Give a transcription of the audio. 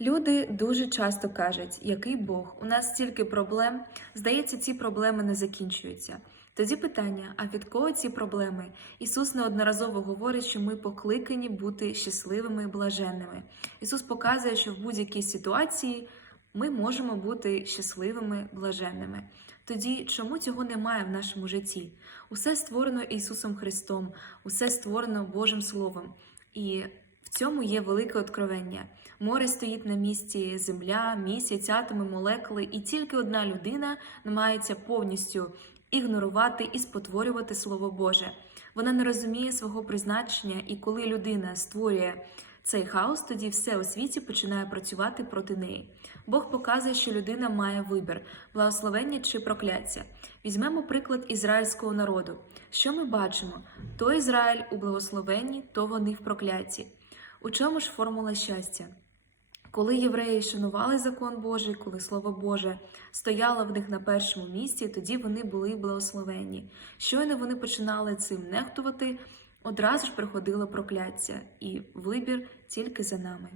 Люди дуже часто кажуть, який Бог, у нас стільки проблем. Здається, ці проблеми не закінчуються. Тоді питання: а від кого ці проблеми? Ісус неодноразово говорить, що ми покликані бути щасливими і блаженними. Ісус показує, що в будь-якій ситуації ми можемо бути щасливими, блаженними. Тоді чому цього немає в нашому житті? Усе створено Ісусом Христом, усе створено Божим Словом. І цьому є велике откровення. Море стоїть на місці, земля, місяць, атоми, молекули, і тільки одна людина намагається повністю ігнорувати і спотворювати Слово Боже. Вона не розуміє свого призначення, і коли людина створює цей хаос, тоді все у світі починає працювати проти неї. Бог показує, що людина має вибір благословення чи прокляття. Візьмемо приклад ізраїльського народу. Що ми бачимо? То Ізраїль у благословенні, то вони в проклятті. У чому ж формула щастя? Коли євреї шанували закон Божий, коли Слово Боже стояло в них на першому місці, тоді вони були благословенні. Щойно вони починали цим нехтувати, одразу ж приходило прокляття, і вибір тільки за нами.